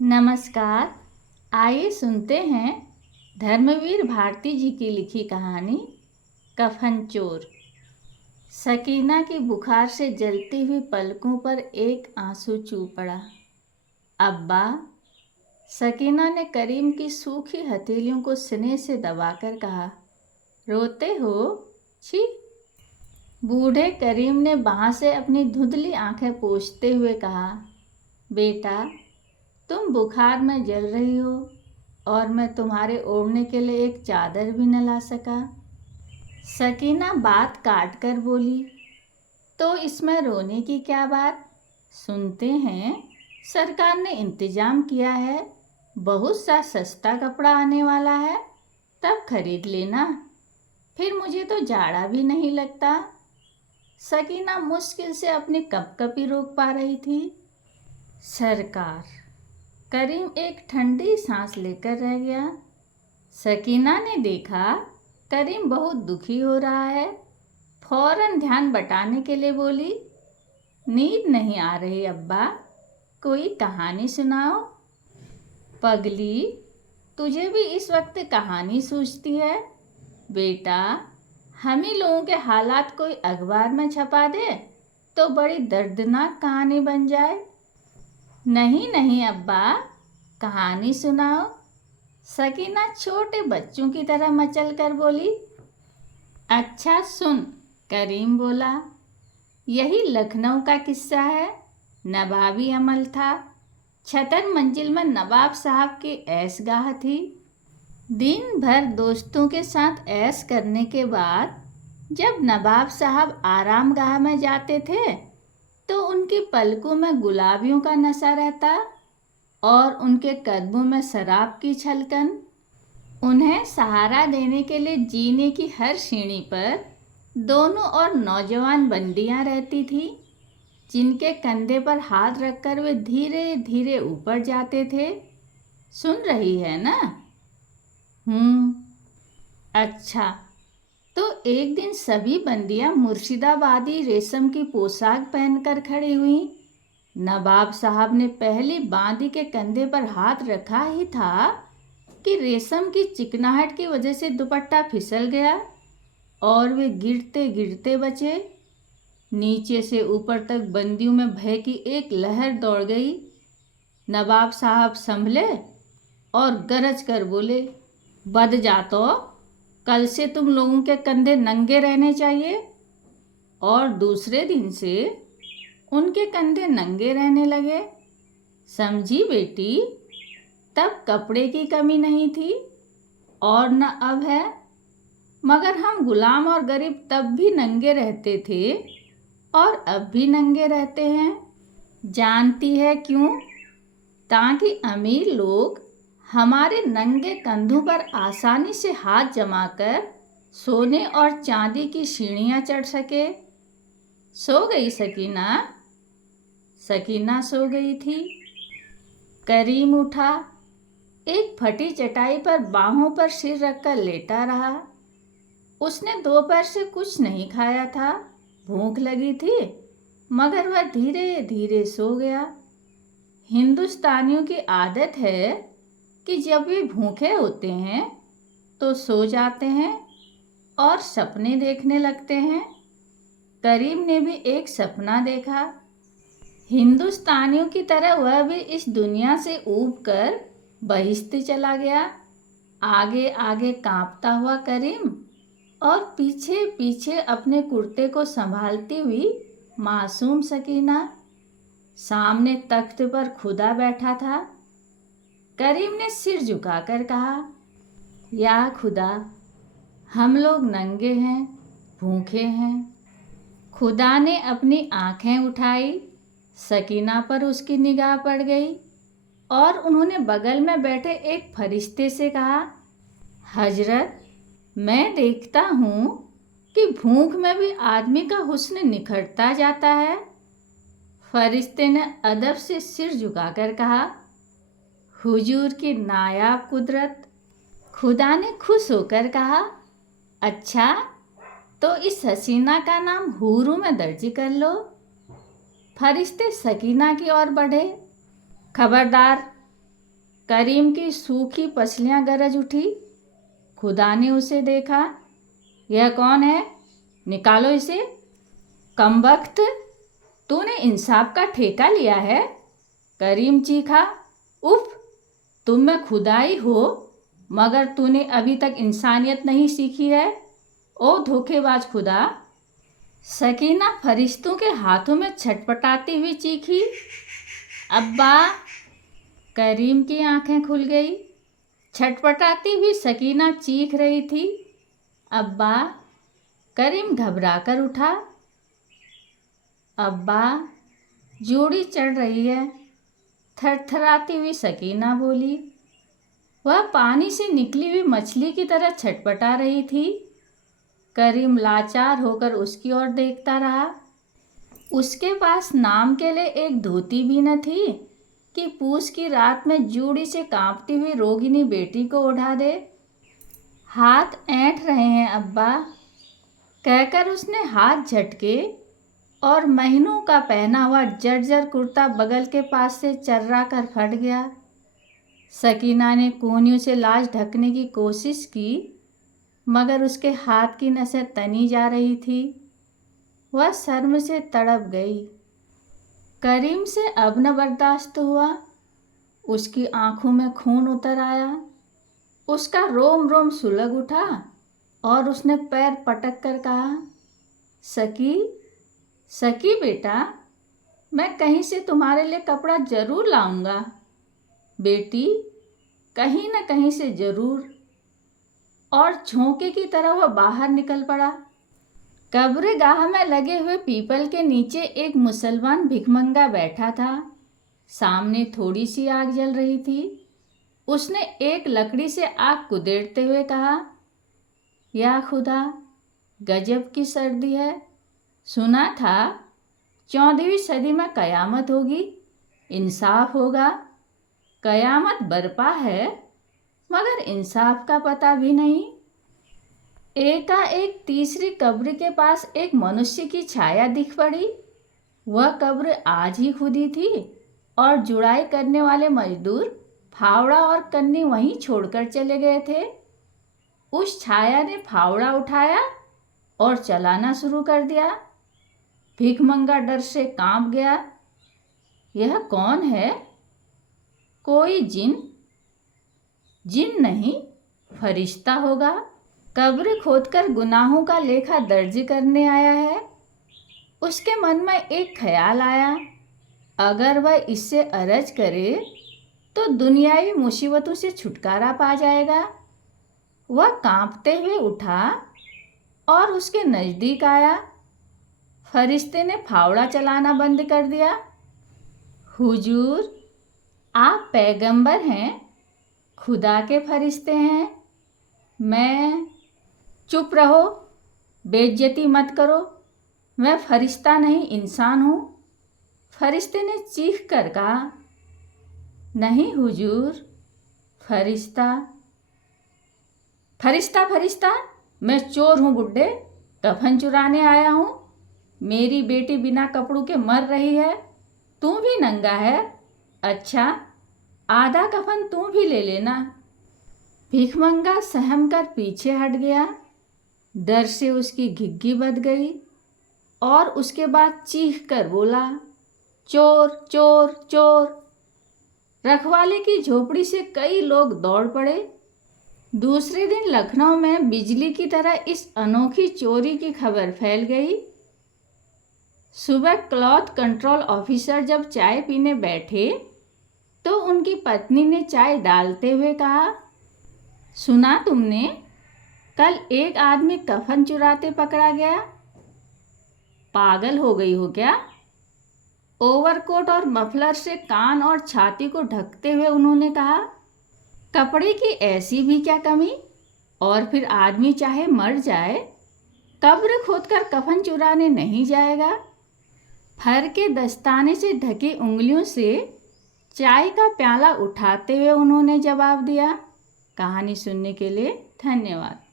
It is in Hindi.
नमस्कार। आइए सुनते हैं धर्मवीर भारती जी की लिखी कहानी कफन चोर। सकीना की बुखार से जलती हुई पलकों पर एक आंसू चू पड़ा। अब्बा। सकीना ने करीम की सूखी हथेलियों को स्नेह से दबाकर कहा, रोते हो? छी। बूढ़े करीम ने बांह से अपनी धुंधली आंखें पोंछते हुए कहा, बेटा, तुम बुखार में जल रही हो और मैं तुम्हारे ओढ़ने के लिए एक चादर भी न ला सका। सकीना बात काट कर बोली, तो इसमें रोने की क्या बात? सुनते हैं सरकार ने इंतजाम किया है, बहुत सा सस्ता कपड़ा आने वाला है, तब खरीद लेना। फिर मुझे तो जाड़ा भी नहीं लगता। सकीना मुश्किल से अपनी कपकपी रोक पा रही थी। सरकार। करीम एक ठंडी सांस लेकर रह गया। सकीना ने देखा करीम बहुत दुखी हो रहा है। फौरन ध्यान बटाने के लिए बोली, नींद नहीं आ रही अब्बा, कोई कहानी सुनाओ। पगली, तुझे भी इस वक्त कहानी सूझती है? बेटा, हम ही लोगों के हालात कोई अखबार में छपा दे तो बड़ी दर्दनाक कहानी बन जाए। नहीं नहीं अब्बा, कहानी सुनाओ। सकीना छोटे बच्चों की तरह मचल कर बोली। अच्छा सुन, करीम बोला, यही लखनऊ का किस्सा है। नवाबी अमल था। छतर मंजिल में नवाब साहब की ऐशगाह थी। दिन भर दोस्तों के साथ ऐश करने के बाद जब नवाब साहब आरामगाह में जाते थे तो उनकी पलकों में गुलाबियों का नशा रहता और उनके कदमों में शराब की छलकन। उन्हें सहारा देने के लिए जीने की हर सीढ़ी पर दोनों ओर नौजवान बंदियां रहती थीं, जिनके कंधे पर हाथ रखकर वे धीरे धीरे ऊपर जाते थे। सुन रही है ना? अच्छा। तो एक दिन सभी बंदियां मुर्शिदाबादी रेशम की पोशाक पहनकर खड़ी हुईं। नवाब साहब ने पहली बांदी के कंधे पर हाथ रखा ही था कि रेशम की चिकनाहट की वजह से दुपट्टा फिसल गया और वे गिरते गिरते बचे। नीचे से ऊपर तक बंदियों में भय की एक लहर दौड़ गई। नवाब साहब संभले और गरज कर बोले, बद जातो, कल से तुम लोगों के कंधे नंगे रहने चाहिए। और दूसरे दिन से उनके कंधे नंगे रहने लगे। समझी बेटी? तब कपड़े की कमी नहीं थी और न अब है। मगर हम गुलाम और गरीब तब भी नंगे रहते थे और अब भी नंगे रहते हैं। जानती है क्यों? ताकि अमीर लोग हमारे नंगे कंधों पर आसानी से हाथ जमाकर सोने और चांदी की सीढ़ियाँ चढ़ सके। सो गई सकीना? सकीना सो गई थी। करीम उठा, एक फटी चटाई पर बाहों पर सिर रखकर लेटा रहा। उसने दोपहर से कुछ नहीं खाया था। भूख लगी थी, मगर वह धीरे धीरे सो गया। हिंदुस्तानियों की आदत है कि जब वे भूखे होते हैं तो सो जाते हैं और सपने देखने लगते हैं। करीम ने भी एक सपना देखा। हिंदुस्तानियों की तरह वह भी इस दुनिया से ऊब कर बहिश्त चला गया। आगे आगे कांपता हुआ करीम और पीछे पीछे अपने कुर्ते को संभालती हुई मासूम सकीना। सामने तख्त पर खुदा बैठा था। करीम ने सिर झुकाकर कहा, या खुदा, हम लोग नंगे हैं, भूखे हैं। खुदा ने अपनी आंखें उठाई। सकीना पर उसकी निगाह पड़ गई और उन्होंने बगल में बैठे एक फरिश्ते से कहा, हजरत, मैं देखता हूँ कि भूख में भी आदमी का हुस्न निखरता जाता है। फरिश्ते ने अदब से सिर झुकाकर कहा, हुजूर की नायाब कुदरत। खुदा ने खुश होकर कहा, अच्छा, तो इस हसीना का नाम हुरू में दर्ज कर लो। फरिश्ते सकीना की ओर बढ़े। खबरदार, करीम की सूखी पसलियां गरज उठी। खुदा ने उसे देखा। यह कौन है? निकालो इसे। कमबख्त, तूने इंसाफ का ठेका लिया है? करीम चीखा। उफ, तुम में खुदाई हो मगर तूने अभी तक इंसानियत नहीं सीखी है। ओ धोखेबाज खुदा। सकीना फरिश्तों के हाथों में छटपटाती हुई चीखी। अब्बा। करीम की आंखें खुल गई। छटपटाती हुई सकीना चीख रही थी, अब्बा। करीम घबराकर उठा। अब्बा, जोड़ी चढ़ रही है, थरथराती हुई सकीना बोली। वह पानी से निकली हुई मछली की तरह छटपटा रही थी। करीम लाचार होकर उसकी ओर देखता रहा। उसके पास नाम के लिए एक धोती भी न थी कि पूस की रात में जूड़ी से कांपती हुई रोगिणी बेटी को उठा दे। हाथ ऐंठ रहे हैं अब्बा, कहकर उसने हाथ झटके और महीनों का पहना हुआ जर्जर कुर्ता बगल के पास से चर्रा कर फट गया। सकीना ने कोहनियों से लाश ढकने की कोशिश की मगर उसके हाथ की नसें तनी जा रही थी। वह शर्म से तड़प गई। करीम से अब न बर्दाश्त हुआ। उसकी आंखों में खून उतर आया। उसका रोम रोम सुलग उठा और उसने पैर पटक कर कहा, सकी, सकी बेटा, मैं कहीं से तुम्हारे लिए कपड़ा जरूर लाऊंगा। बेटी, कहीं न कहीं से जरूर। और झोंके की तरह वह बाहर निकल पड़ा। कब्रगाह में लगे हुए पीपल के नीचे एक मुसलमान भिखमंगा बैठा था। सामने थोड़ी सी आग जल रही थी। उसने एक लकड़ी से आग कुदेड़ते हुए कहा, या खुदा, गजब की सर्दी है। सुना था 14वीं सदी में कयामत होगी, इंसाफ होगा। कयामत बरपा है मगर इंसाफ का पता भी नहीं। एकाएक तीसरी कब्र के पास एक मनुष्य की छाया दिख पड़ी। वह कब्र आज ही खुदी थी और जुड़ाई करने वाले मजदूर फावड़ा और कन्नी वहीं छोड़कर चले गए थे। उस छाया ने फावड़ा उठाया और चलाना शुरू कर दिया। भिखमंगा डर से कांप गया। यह कौन है? कोई जिन? जिन नहीं, फरिश्ता होगा। कब्र खोदकर गुनाहों का लेखा दर्ज करने आया है। उसके मन में एक ख्याल आया, अगर वह इससे अर्ज करे तो दुनियावी मुसीबतों से छुटकारा पा जाएगा। वह कांपते हुए उठा और उसके नज़दीक आया। फरिश्ते ने फावड़ा चलाना बंद कर दिया। हुजूर, आप पैगंबर हैं, खुदा के फरिश्ते हैं। मैं... चुप रहो, बेइज्जती मत करो। मैं फरिश्ता नहीं, इंसान हूँ। फरिश्ते ने चीख कर कहा, नहीं हुजूर, फरिश्ता। फरिश्ता फरिश्ता, मैं चोर हूँ बुड्ढे, कफन चुराने आया हूँ। मेरी बेटी बिना कपड़ों के मर रही है, तू भी नंगा है। अच्छा, आधा कफन तू भी ले लेना। भिखमंगा सहम कर पीछे हट गया। डर से उसकी घिघी बंध गई और उसके बाद चीख कर बोला, चोर चोर चोर। रखवाले की झोपड़ी से कई लोग दौड़ पड़े। दूसरे दिन लखनऊ में बिजली की तरह इस अनोखी चोरी की खबर फैल गई। सुबह क्लॉथ कंट्रोल ऑफिसर जब चाय पीने बैठे तो उनकी पत्नी ने चाय डालते हुए कहा, सुना तुमने, कल एक आदमी कफन चुराते पकड़ा गया। पागल हो गई हो क्या? ओवरकोट और मफलर से कान और छाती को ढकते हुए उन्होंने कहा, कपड़े की ऐसी भी क्या कमी? और फिर आदमी चाहे मर जाए, कब्र खोदकर कफन चुराने नहीं जाएगा। फर के दस्ताने से ढकी उंगलियों से चाय का प्याला उठाते हुए उन्होंने जवाब दिया। कहानी सुनने के लिए धन्यवाद।